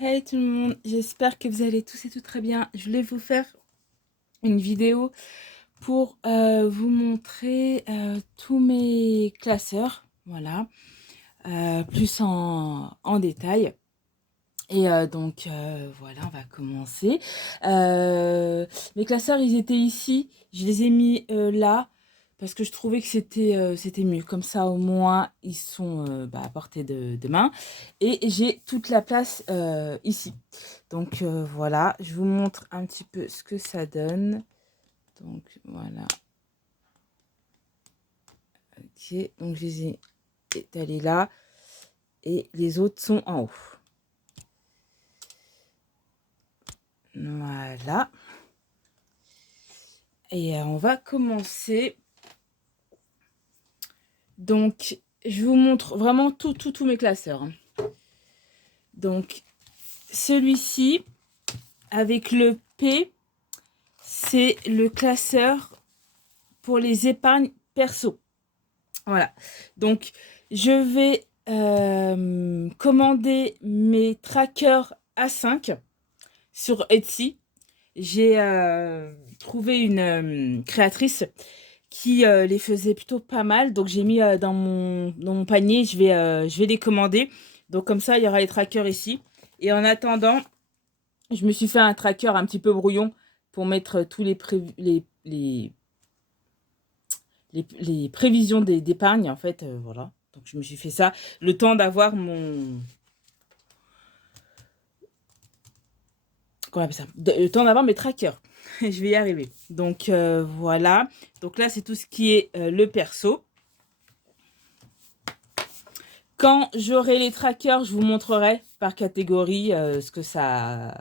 Hey tout le monde, j'espère que vous allez tous et toutes très bien. Je voulais vous faire une vidéo pour vous montrer tous mes classeurs, voilà, plus en détail. Et voilà, on va commencer. Mes classeurs, ils étaient ici, je les ai mis là parce que je trouvais que c'était mieux. Comme ça, au moins, ils sont à portée de main. Et j'ai toute la place ici. Donc voilà, je vous montre un petit peu ce que ça donne. Donc voilà. Ok, donc je les ai étalés là. Et les autres sont en haut. Voilà. Et on va commencer. Donc, je vous montre vraiment tous mes classeurs. Donc, celui-ci, avec le P, c'est le classeur pour les épargnes perso. Voilà. Donc, je vais commander mes trackers A5 sur Etsy. J'ai trouvé une créatrice qui les faisait plutôt pas mal. Donc, j'ai mis dans mon panier. Je vais les commander. Donc, comme ça, il y aura les trackers ici. Et en attendant, je me suis fait un tracker un petit peu brouillon pour mettre tous les prévisions d'épargne, en fait. Voilà. Donc, je me suis fait ça. Le temps d'avoir mon... Comment on appelle ça? Le temps d'avoir mes trackers. Je vais y arriver. Donc, voilà. Donc là, c'est tout ce qui est le perso. Quand j'aurai les trackers, je vous montrerai par catégorie ce que ça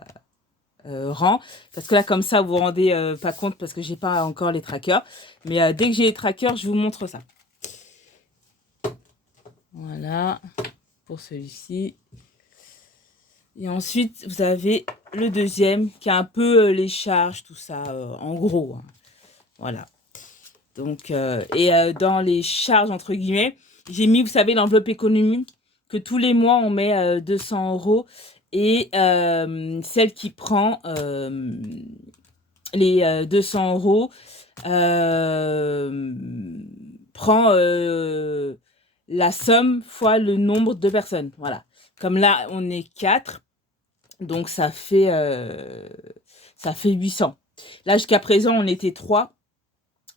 rend. Parce que là, comme ça, vous vous rendez pas compte parce que j'ai pas encore les trackers. Mais dès que j'ai les trackers, je vous montre ça. Voilà, pour celui-ci. Et ensuite, vous avez le deuxième qui a un peu les charges, tout ça, en gros. Hein. Voilà. Donc, dans les charges, entre guillemets, j'ai mis, vous savez, l'enveloppe économique que tous les mois, on met 200 euros. Et celle qui prend les 200 euros prend la somme fois le nombre de personnes. Voilà. Comme là, on est 4, donc ça fait 800. Là, jusqu'à présent, on était 3.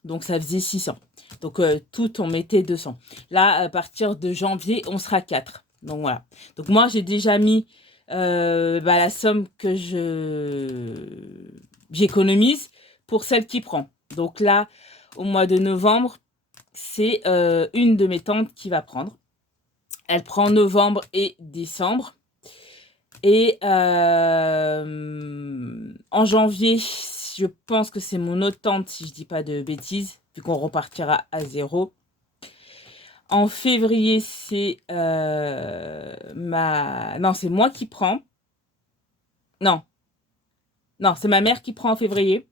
Donc, ça faisait 600. Donc, tout, on mettait 200. Là, à partir de janvier, on sera 4. Donc, voilà. Donc, moi, j'ai déjà mis la somme que j'économise pour celle qui prend. Donc, là, au mois de novembre, c'est une de mes tantes qui va prendre. Elle prend novembre et décembre. Et en janvier, je pense que c'est mon autre tante, si je dis pas de bêtises, vu qu'on repartira à 0. En février, c'est Non, c'est moi qui prends. Non. Non, c'est ma mère qui prend en février.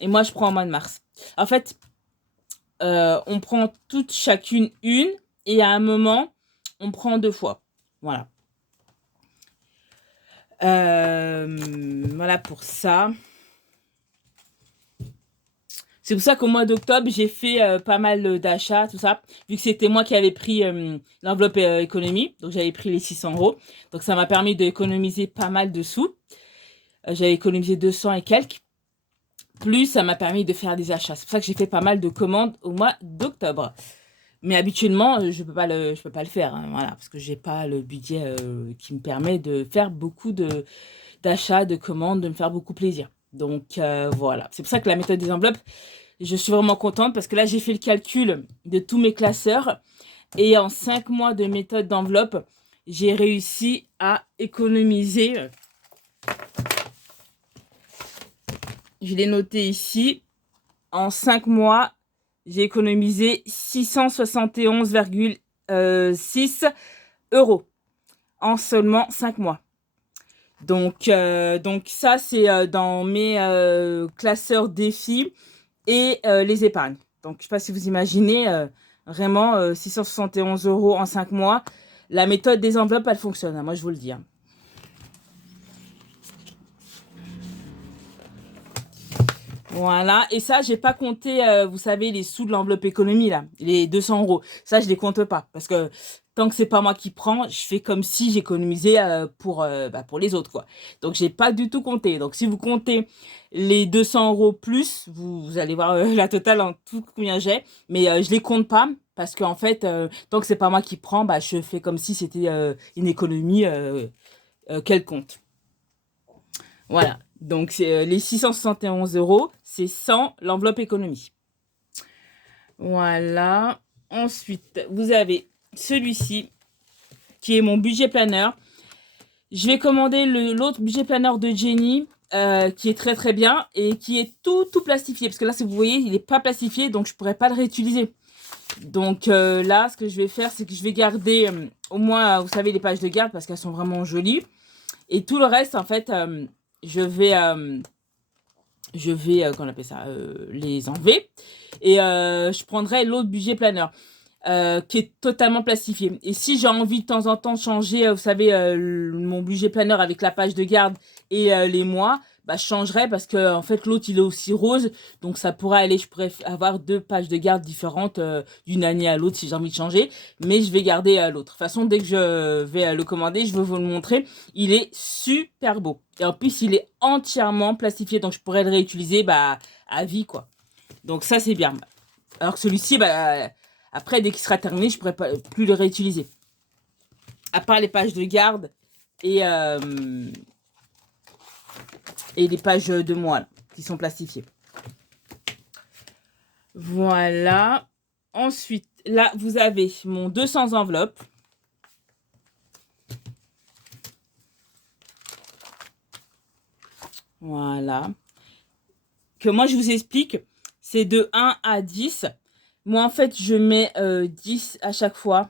Et moi, je prends en mois de mars. En fait, on prend toutes chacune une. Et à un moment, on prend 2 fois. Voilà. Voilà pour ça. C'est pour ça qu'au mois d'octobre, j'ai fait pas mal d'achats, tout ça, vu que c'était moi qui avais pris l'enveloppe économie. Donc, j'avais pris les 600 euros. Donc, ça m'a permis d'économiser pas mal de sous. J'avais économisé 200 et quelques. Plus, ça m'a permis de faire des achats. C'est pour ça que j'ai fait pas mal de commandes au mois d'octobre. Mais habituellement, je peux pas le faire. Hein, voilà, parce que j'ai pas le budget qui me permet de faire beaucoup d'achats, de commandes, de me faire beaucoup plaisir. Donc, voilà. C'est pour ça que la méthode des enveloppes, je suis vraiment contente parce que là, j'ai fait le calcul de tous mes classeurs et en 5 mois de méthode d'enveloppe, j'ai réussi à économiser. Je l'ai noté ici. En 5 mois, j'ai économisé 671,6 euros en seulement 5 mois. Donc ça, c'est dans mes classeurs défis et les épargnes. Donc, je ne sais pas si vous imaginez, vraiment, 671 euros en 5 mois. La méthode des enveloppes, elle fonctionne, hein, moi, je vous le dis. Hein. Voilà. Et ça, j'ai pas compté, vous savez, les sous de l'enveloppe économie, là. Les 200 euros. Ça, je les compte pas. Parce que tant que c'est pas moi qui prends, je fais comme si j'économisais pour les autres, quoi. Donc, j'ai pas du tout compté. Donc, si vous comptez les 200 euros plus, vous allez voir la totale en tout combien j'ai. Mais je les compte pas. Parce qu'en fait, tant que c'est pas moi qui prends, bah, je fais comme si c'était une économie quelconque. Voilà. Donc, les 671 euros, c'est sans l'enveloppe économie. Voilà. Ensuite, vous avez celui-ci, qui est mon budget planeur. Je vais commander l'autre budget planeur de Jenny, qui est très très bien et qui est tout plastifié. Parce que là, si vous voyez, il n'est pas plastifié, donc je ne pourrais pas le réutiliser. Donc là, ce que je vais faire, c'est que je vais garder au moins, vous savez, les pages de garde parce qu'elles sont vraiment jolies. Et tout le reste, en fait, qu'on appelle ça, les enlever. Et je prendrai l'autre budget planeur qui est totalement plastifié. Et si j'ai envie de temps en temps de changer, vous savez, mon budget planeur avec la page de garde et les mois, bah, je changerai parce que en fait l'autre il est aussi rose, donc ça pourrait aller, je pourrais avoir deux pages de garde différentes d'une année à l'autre si j'ai envie de changer, mais je vais garder l'autre. De toute façon, dès que je vais le commander, je vais vous le montrer. Il est super beau. Et en plus, il est entièrement plastifié, donc je pourrais le réutiliser bah, à vie, quoi. Donc ça, c'est bien. Alors que celui-ci, bah, après, dès qu'il sera terminé, je ne pourrai pas, plus le réutiliser. À part les pages de garde et les pages de mois là, qui sont plastifiées. Voilà. Ensuite, là, vous avez mon 200 enveloppes. Voilà. Que moi, je vous explique, c'est de 1 à 10. Moi, en fait, je mets 10 à chaque fois.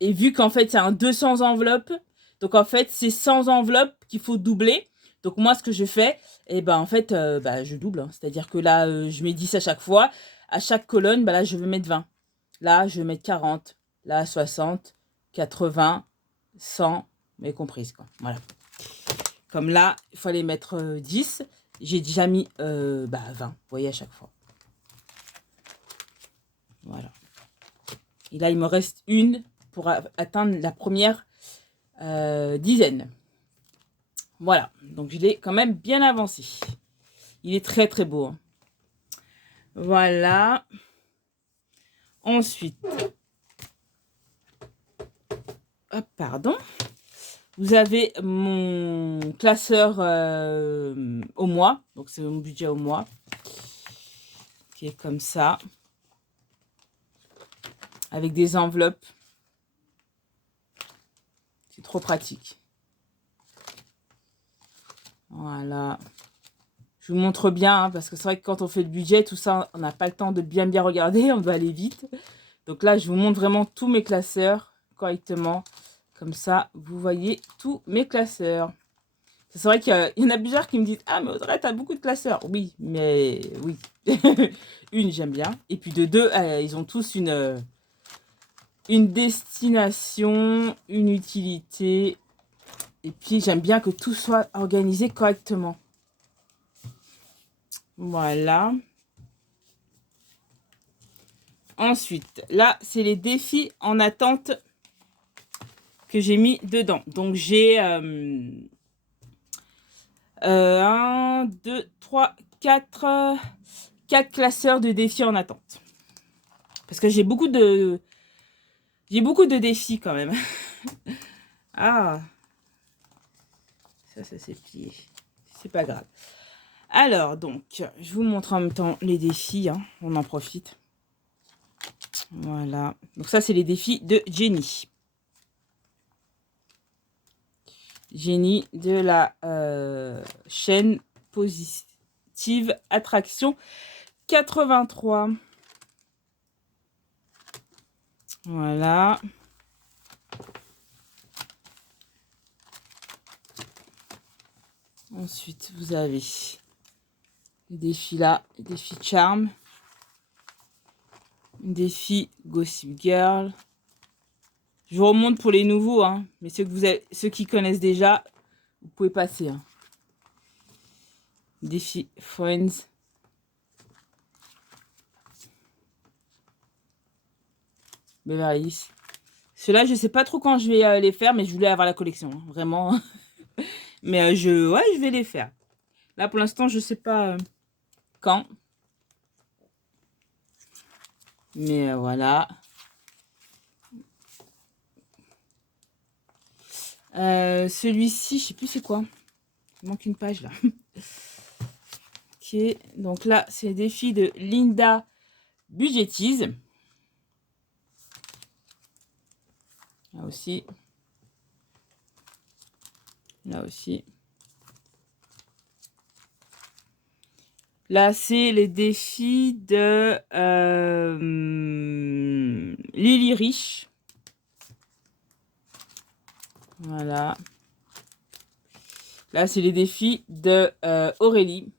Et vu qu'en fait, c'est un 200 enveloppes, donc en fait, c'est 100 enveloppes qu'il faut doubler. Donc moi, ce que je fais, eh ben, en fait, bah, je double. Hein. C'est-à-dire que là, je mets 10 à chaque fois. À chaque colonne, bah, là, je vais mettre 20. Là, je vais mettre 40. Là, 60, 80, 100, mais comprises, quoi. Voilà. Comme là, il fallait mettre 10. J'ai déjà mis 20, vous voyez, à chaque fois. Voilà. Et là, il me reste une pour atteindre la première dizaine. Voilà, donc je l'ai quand même bien avancé. Il est très très beau. Hein. Voilà. Ensuite, hop, pardon. Vous avez mon classeur au mois. Donc c'est mon budget au mois. Qui est comme ça. Avec des enveloppes. C'est trop pratique. Voilà. Je vous montre bien, hein, parce que c'est vrai que quand on fait le budget, tout ça, on n'a pas le temps de bien regarder, on doit aller vite. Donc là, je vous montre vraiment tous mes classeurs correctement. Comme ça, vous voyez tous mes classeurs. C'est vrai qu'il y en a plusieurs qui me disent « Ah, mais Audrey, t'as beaucoup de classeurs. » Oui, mais oui. Une, j'aime bien. Et puis de deux, ils ont tous une destination, une utilité. Et puis, j'aime bien que tout soit organisé correctement. Voilà. Ensuite, là, c'est les défis en attente que j'ai mis dedans. Donc, j'ai 1, 2, 3, 4 classeurs de défis en attente. Parce que j'ai beaucoup de défis quand même. Ah, ça s'est plié. C'est pas grave. Alors, donc, je vous montre en même temps les défis. Hein. On en profite. Voilà. Donc ça, c'est les défis de Jenny. Jenny de la chaîne Positive Attraction 83. Voilà. Ensuite, vous avez le défi là, le défi Charm. Défi Gossip Girl. Je vous remonte pour les nouveaux, hein, mais ceux qui connaissent déjà, vous pouvez passer. Hein. Défi Friends. Beverly Hills. Ceux-là, je sais pas trop quand je vais les faire, mais je voulais avoir la collection, hein, vraiment. Mais ouais, je vais les faire. Là, pour l'instant, je sais pas quand. Mais voilà. Celui-ci, je sais plus c'est quoi. Il manque une page là. Ok, donc là, c'est le défi de Linda Budgetise. Là aussi. Là aussi. Là, c'est les défis de Lily Rich. Voilà. Là, c'est les défis de Aurélie.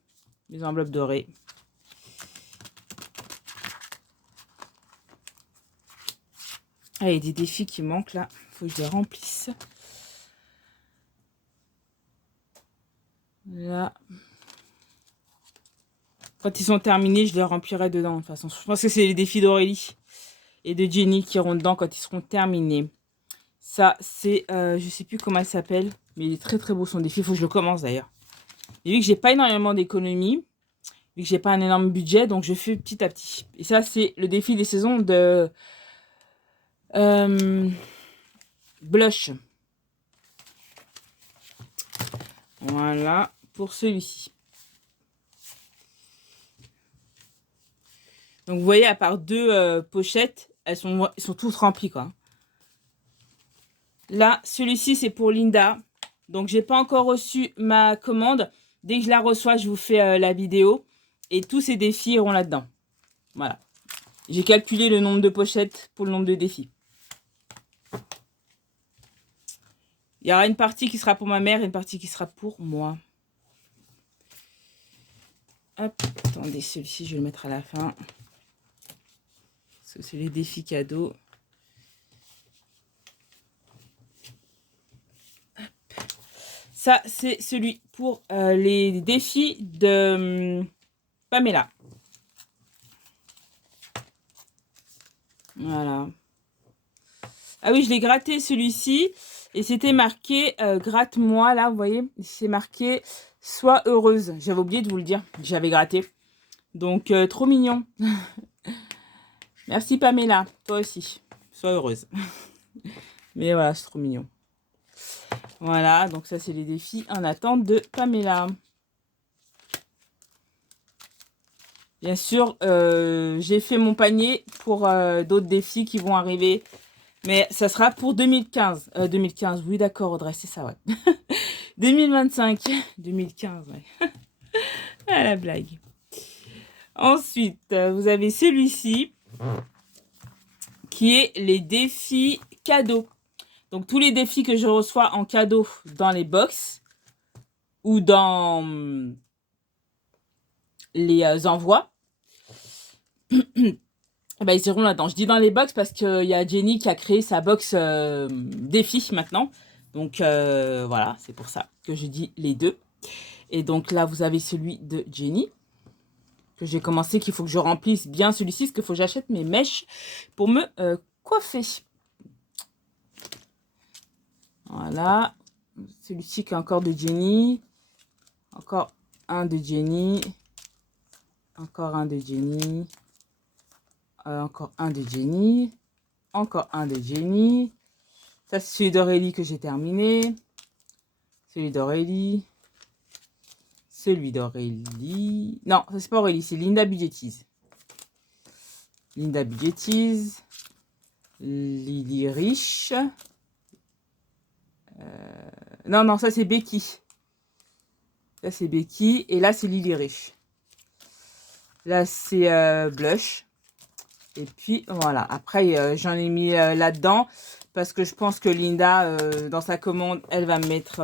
Les enveloppes dorées. Ah, il y a des défis qui manquent là. Il faut que je les remplisse. Là. Quand ils sont terminés, je les remplirai dedans. De toute façon, je pense que c'est les défis d'Aurélie et de Jenny qui iront dedans quand ils seront terminés. Ça, c'est... je sais plus comment elle s'appelle. Mais il est très très beau son défi. Il faut que je le commence d'ailleurs. Et vu que j'ai pas énormément d'économies, vu que j'ai pas un énorme budget, donc je fais petit à petit. Et ça, c'est le défi des saisons de Blush. Voilà, pour celui-ci. Donc, vous voyez, à part deux pochettes, elles sont toutes remplies, quoi. Là, celui-ci, c'est pour Linda. Donc, j'ai pas encore reçu ma commande. Dès que je la reçois, je vous fais la vidéo. Et tous ces défis iront là-dedans. Voilà. J'ai calculé le nombre de pochettes pour le nombre de défis. Il y aura une partie qui sera pour ma mère et une partie qui sera pour moi. Hop, attendez, celui-ci, je vais le mettre à la fin. Parce que c'est les défis cadeaux. Hop. Ça, c'est celui pour les défis de Pamela. Voilà. Ah oui, je l'ai gratté celui-ci. Et c'était marqué gratte-moi, là, vous voyez. C'est marqué sois heureuse. J'avais oublié de vous le dire. J'avais gratté. Donc, trop mignon. Merci Pamela. Toi aussi. Sois heureuse. Mais voilà, c'est trop mignon. Voilà, donc ça, c'est les défis en attente de Pamela. Bien sûr, j'ai fait mon panier pour d'autres défis qui vont arriver. Mais ça sera pour 2015. 2015, oui, d'accord, Audrey, c'est ça, ouais. 2025. 2015, ouais. Ah, la blague. Ensuite, vous avez celui-ci, qui est les défis cadeaux. Donc, tous les défis que je reçois en cadeau dans les box ou dans les envois, bah, ils iront là-dedans. Je dis dans les box parce qu'il y a Jenny qui a créé sa box défi maintenant. Donc, voilà, c'est pour ça que je dis les deux. Et donc là, vous avez celui de Jenny que j'ai commencé, qu'il faut que je remplisse bien celui-ci, parce qu'il faut que j'achète mes mèches pour me coiffer. Voilà. Celui-ci qui est encore de Jenny. Encore un de Jenny. Encore un de Jenny. Encore un de Jenny. Encore un de Jenny. Ça, c'est celui d'Aurélie que j'ai terminé. Celui d'Aurélie. Celui d'Aurélie. Non, ça c'est pas Aurélie, c'est Linda Budgetise. Linda Budgetise. Lily Rich. Non, non, ça c'est Becky. Ça c'est Becky. Et là c'est Lily Rich. Là c'est Blush. Et puis voilà. Après, j'en ai mis là-dedans. Parce que je pense que Linda, dans sa commande, elle va me mettre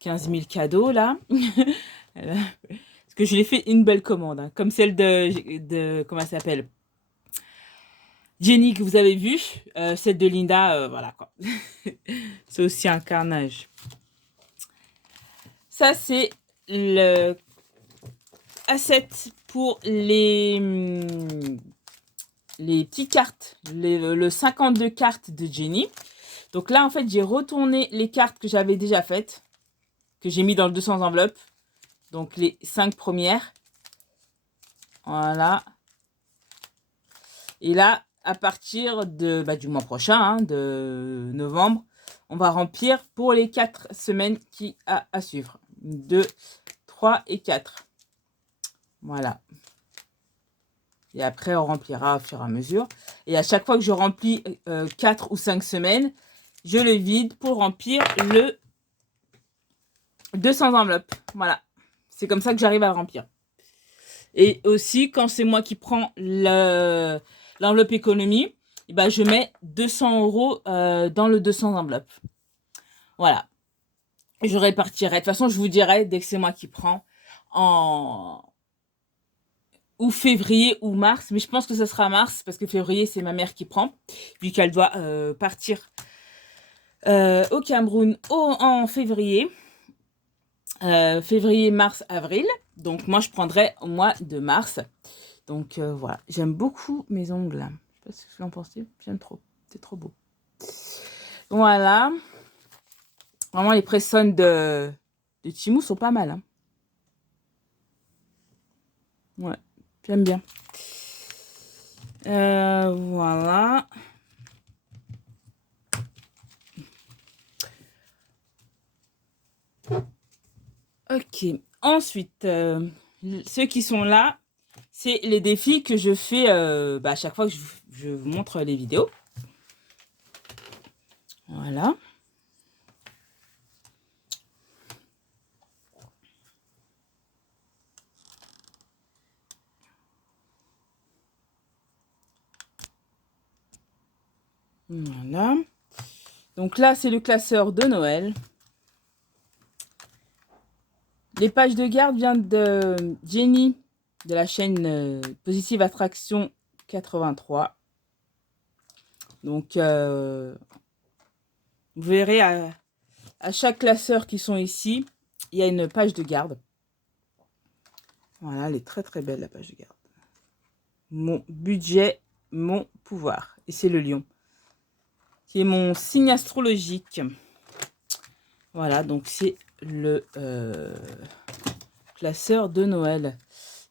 15 000 cadeaux là. Parce que je lui ai fait une belle commande. Hein, comme celle de comment elle s'appelle, Jenny que vous avez vu. Celle de Linda, voilà quoi. C'est aussi un carnage. Ça, c'est le asset pour les petites cartes, le 52 cartes de Jenny. Donc là, en fait, j'ai retourné les cartes que j'avais déjà faites, que j'ai mis dans le 200 enveloppes. Donc les 5 premières. Voilà. Et là, à partir du mois prochain, hein, de novembre, on va remplir pour les 4 semaines qui a à suivre. 2, 3 et 4. Voilà. Et après, on remplira au fur et à mesure. Et à chaque fois que je remplis 4 ou 5 semaines, je le vide pour remplir le 200 enveloppes. Voilà. C'est comme ça que j'arrive à le remplir. Et aussi, quand c'est moi qui prends l'enveloppe économie, eh ben, je mets 200 € dans le 200 enveloppes. Voilà. Je répartirai. De toute façon, je vous dirai dès que c'est moi qui prends en ou février ou mars. Mais je pense que ce sera mars parce que février, c'est ma mère qui prend, vu qu'elle doit partir au Cameroun en février. Février, mars, avril. Donc, moi, je prendrai au mois de mars. Donc, voilà. J'aime beaucoup mes ongles. Je sais pas ce que vous en pensez. J'aime trop. C'est trop beau. Voilà. Vraiment, les pressons de Temu sont pas mal. Hein. Ouais. J'aime bien. Voilà. Ok. Ensuite, ceux qui sont là, c'est les défis que je fais à chaque fois que je vous montre les vidéos. Voilà. Voilà. Donc là, c'est le classeur de Noël. Les pages de garde viennent de Jenny, de la chaîne Positive Attraction 83. Donc, vous verrez à chaque classeur qui sont ici, il y a une page de garde. Voilà, elle est très très belle la page de garde. Mon budget, mon pouvoir. Et c'est le lion, qui est mon signe astrologique. Voilà, donc c'est le classeur de Noël.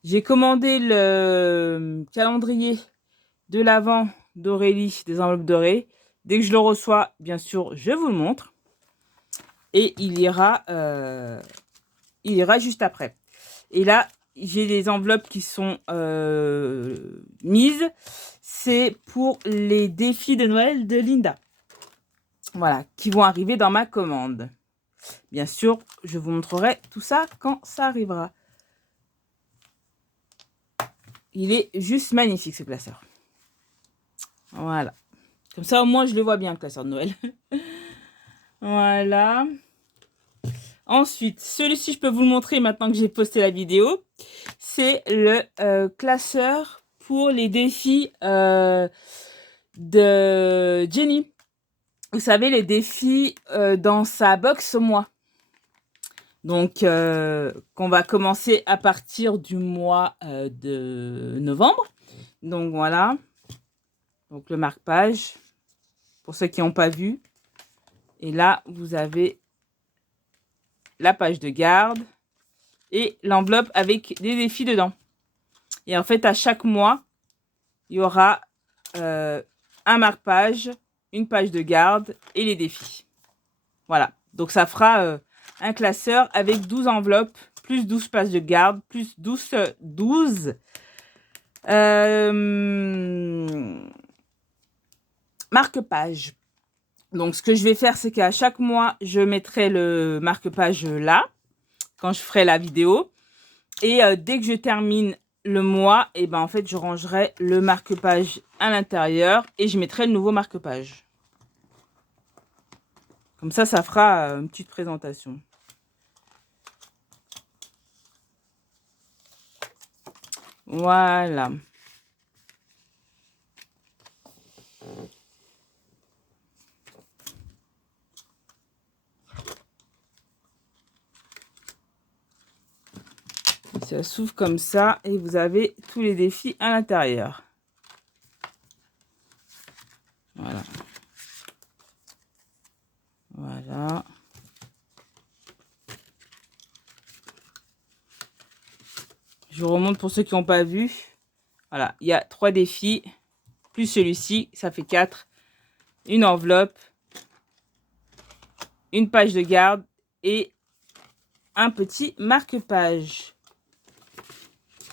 J'ai commandé le calendrier de l'Avent d'Aurélie, des enveloppes dorées. Dès que je le reçois, bien sûr, je vous le montre. Et il ira juste après. Et là, j'ai des enveloppes qui sont mises. C'est pour les défis de Noël de Linda. Voilà, qui vont arriver dans ma commande. Bien sûr, je vous montrerai tout ça quand ça arrivera. Il est juste magnifique, ce classeur. Voilà. Comme ça, au moins, je le vois bien, le classeur de Noël. Voilà. Ensuite, celui-ci, je peux vous le montrer maintenant que j'ai posté la vidéo. C'est le classeur pour les défis de Jenny. Vous savez, les défis dans sa box au mois. Donc, qu'on va commencer à partir du mois de novembre. Donc, voilà. Donc, le marque-page. Pour ceux qui n'ont pas vu. Et là, vous avez la page de garde. Et l'enveloppe avec des défis dedans. Et en fait, à chaque mois, il y aura un marque-page, une page de garde et les défis. Voilà. Donc, ça fera un classeur avec 12 enveloppes, plus 12 pages de garde, plus 12 marque-pages. Donc, ce que je vais faire, c'est qu'à chaque mois, je mettrai le marque-page là, quand je ferai la vidéo. Et dès que je termine le mois, et ben en fait, je rangerai le marque-page à l'intérieur et je mettrai le nouveau marque-page. Comme ça fera une petite présentation. Voilà. Ça s'ouvre comme ça et vous avez tous les défis à l'intérieur. Je vous remonte pour ceux qui n'ont pas vu. Voilà, il y a 3 défis, plus celui-ci, ça fait 4. Une enveloppe, une page de garde et un petit marque-page.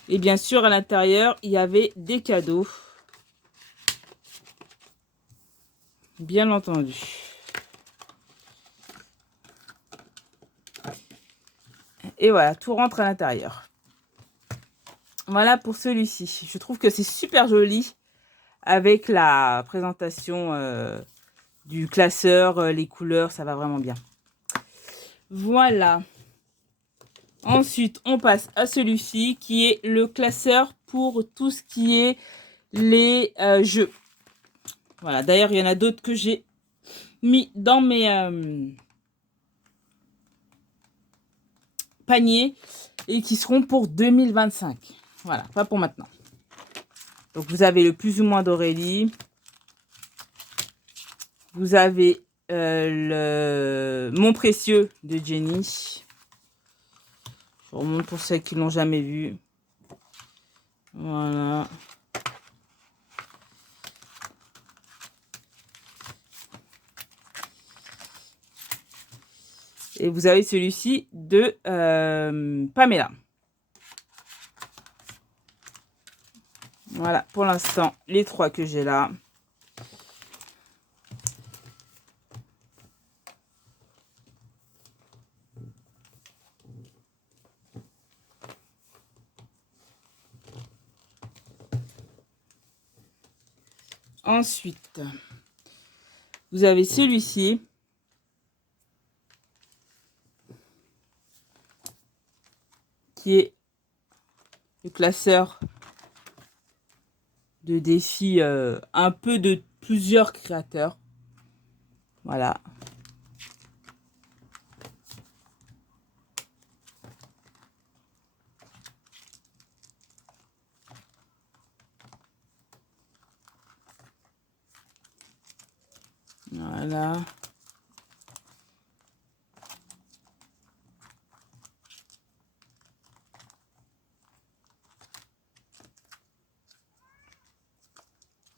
Et bien sûr, à l'intérieur, il y avait des cadeaux. Bien entendu. Et voilà, tout rentre à l'intérieur. Voilà pour celui-ci. Je trouve que c'est super joli avec la présentation du classeur, les couleurs, ça va vraiment bien. Voilà. Ensuite, on passe à celui-ci qui est le classeur pour tout ce qui est les jeux. Voilà, d'ailleurs, il y en a d'autres que j'ai mis dans mes paniers et qui seront pour 2025. Voilà, pas pour maintenant. Donc, vous avez le plus ou moins d'Aurélie. Vous avez le Mon Précieux de Jenny. Je remonte pour celles qui ne l'ont jamais vu. Voilà. Et vous avez celui-ci de Pamela. Voilà, pour l'instant, les 3 que j'ai là. Ensuite, vous avez celui-ci. Qui est le classeur de défis un peu de plusieurs créateurs. Voilà. Voilà.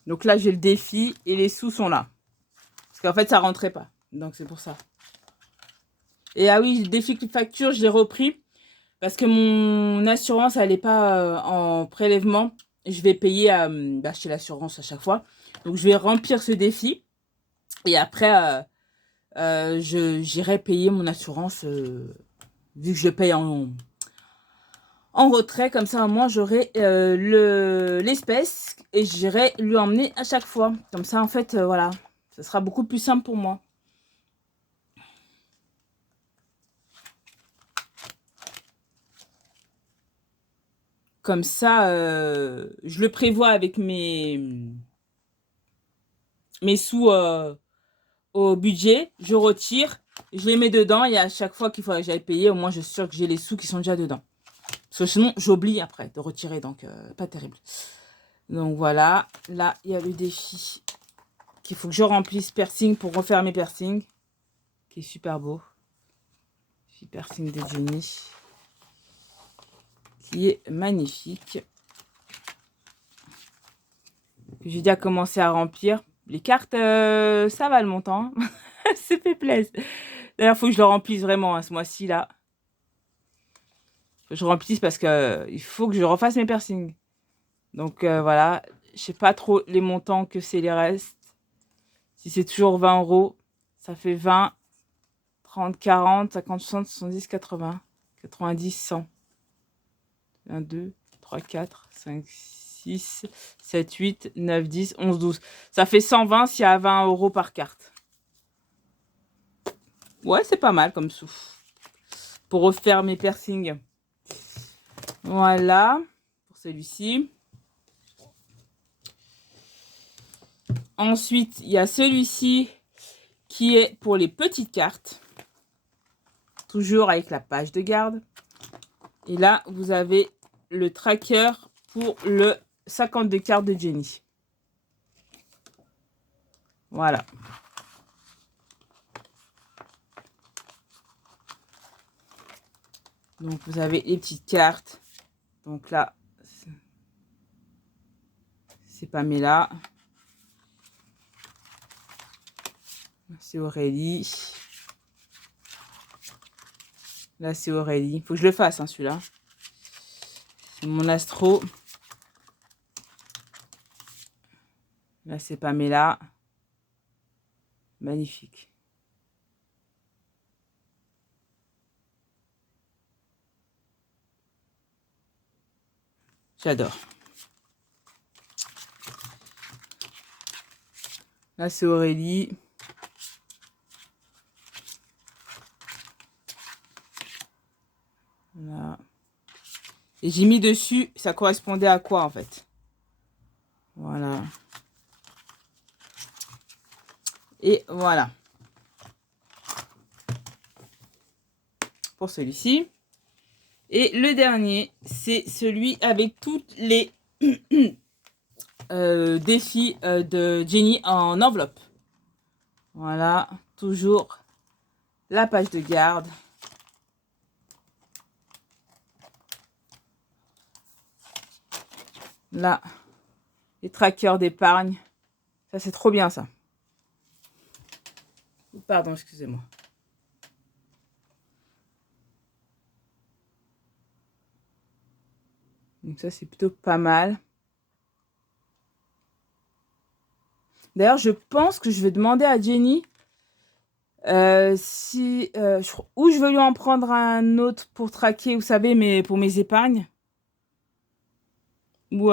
Donc là, j'ai le défi et les sous sont là. Parce qu'en fait, ça rentrait pas. Donc, c'est pour ça. Et ah oui, le défi facture, je l'ai repris. Parce que mon assurance, elle n'est pas en prélèvement. Je vais payer chez l'assurance à chaque fois. Donc, je vais remplir ce défi. Et après, j'irai payer mon assurance vu que je paye en retrait. Comme ça, moi, j'aurai l'espèce et j'irai lui emmener à chaque fois. Comme ça, en fait, voilà. Ce sera beaucoup plus simple pour moi. Comme ça, je le prévois avec mes sous au budget. Je retire, je les mets dedans et à chaque fois qu'il faut que j'aille payer, au moins je suis sûre que j'ai les sous qui sont déjà dedans. Parce que sinon, j'oublie après de retirer, donc pas terrible. Donc voilà, là, il y a le défi qu'il faut que je remplisse piercing pour refaire mes piercings. Qui est super beau. Piercing de Jenny. Qui est magnifique. J'ai déjà commencé à remplir. Les cartes, ça va le montant. Ça fait plaisir. D'ailleurs, il faut que je le remplisse vraiment hein, ce mois-ci là. Faut que je remplisse parce que il faut que je refasse mes piercings. Donc voilà, je sais pas trop les montants que c'est les restes. Si c'est toujours 20 €, ça fait 20, 30, 40, 50, 60, 70, 80, 90, 100. 1, 2, 3, 4, 5, 6, 7, 8, 9, 10, 11, 12. Ça fait 120 s'il y a 20 € par carte. Ouais, c'est pas mal comme sous. Pour refaire mes piercings. Voilà. Pour celui-ci. Ensuite, il y a celui-ci qui est pour les petites cartes. Toujours avec la page de garde. Et là, vous avez le tracker pour le 52 cartes de Jenny. Voilà. Donc, vous avez les petites cartes. Donc là, c'est Pamela. C'est Aurélie. Là, c'est Aurélie. Faut que je le fasse, hein, celui-là. C'est mon astro. Là, c'est Pamela. Magnifique. J'adore. Là, c'est Aurélie. Voilà. Et j'ai mis dessus, ça correspondait à quoi, en fait. Voilà. Et voilà. Pour celui-ci. Et le dernier, c'est celui avec toutes les défis de Jenny en enveloppe. Voilà, toujours la page de garde. Là, les trackers d'épargne. Ça, c'est trop bien, ça. Pardon, excusez-moi. Donc ça, c'est plutôt pas mal. D'ailleurs, je pense que je vais demander à Jenny si ou je veux lui en prendre un autre pour traquer, vous savez, mais pour mes épargnes. Ou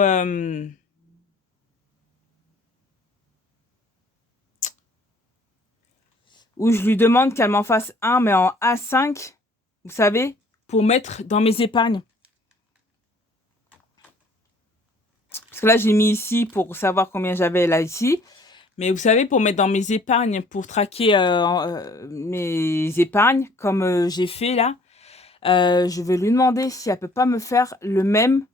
je lui demande qu'elle m'en fasse un, mais en A5, vous savez, pour mettre dans mes épargnes. Parce que là, j'ai mis ici pour savoir combien j'avais là ici. Mais vous savez, pour mettre dans mes épargnes, pour traquer mes épargnes, comme j'ai fait là, je vais lui demander si elle peut pas me faire le même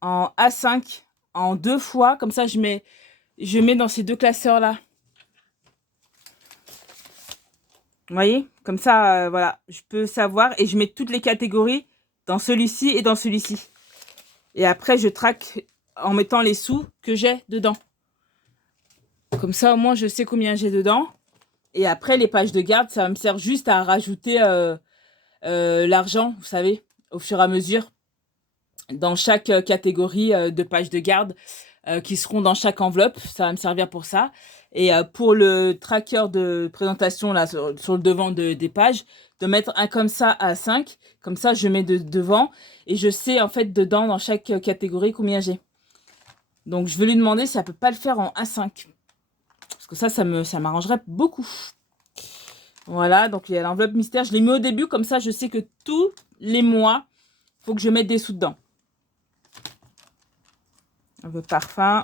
en A5, en 2 fois. Comme ça, je mets dans ces 2 classeurs-là. Vous voyez? Comme ça, voilà, je peux savoir. Et je mets toutes les catégories dans celui-ci et dans celui-ci. Et après, je traque en mettant les sous que j'ai dedans. Comme ça, au moins, je sais combien j'ai dedans. Et après, les pages de garde, ça me sert juste à rajouter l'argent, vous savez, au fur et à mesure, dans chaque catégorie de pages de garde qui seront dans chaque enveloppe. Ça va me servir pour ça. Et pour le tracker de présentation, là, sur le devant des pages, de mettre un comme ça à 5. Comme ça, je mets devant et je sais, en fait, dedans, dans chaque catégorie, combien j'ai. Donc, je vais lui demander si elle peut pas le faire en A5. Parce que ça m'arrangerait beaucoup. Voilà, donc il y a l'enveloppe mystère. Je l'ai mis au début, comme ça, je sais que tous les mois, il faut que je mette des sous dedans. Enveloppe parfum,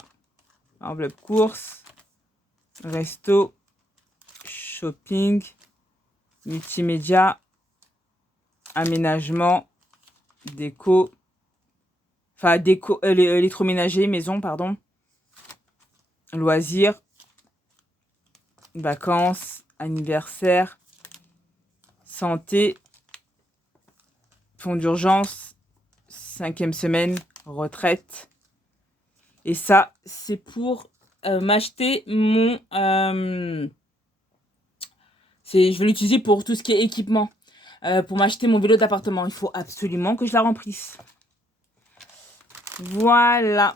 enveloppe course, resto, shopping, multimédia, aménagement, déco, enfin déco, électroménager, maison, pardon, loisirs, vacances, anniversaire, santé, fonds d'urgence, 5e semaine, retraite. Et ça, c'est pour m'acheter mon... je vais l'utiliser pour tout ce qui est équipement. Pour m'acheter mon vélo d'appartement. Il faut absolument que je la remplisse. Voilà.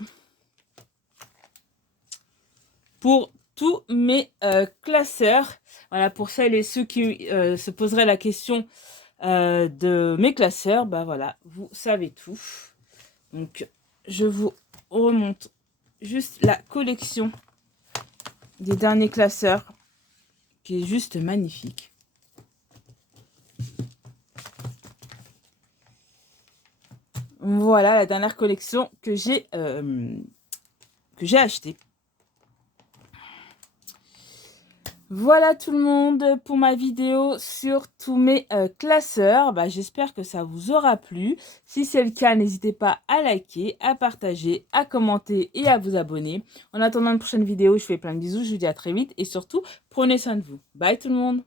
Pour tous mes classeurs. Voilà, pour celles et ceux qui se poseraient la question de mes classeurs, bah voilà, vous savez tout. Donc, je vous remonte juste la collection des derniers classeurs qui est juste magnifique. Voilà la dernière collection que j'ai achetée. Voilà tout le monde pour ma vidéo sur tous mes classeurs. Bah, j'espère que ça vous aura plu. Si c'est le cas, n'hésitez pas à liker, à partager, à commenter et à vous abonner. En attendant une prochaine vidéo, je vous fais plein de bisous. Je vous dis à très vite et surtout, prenez soin de vous. Bye tout le monde.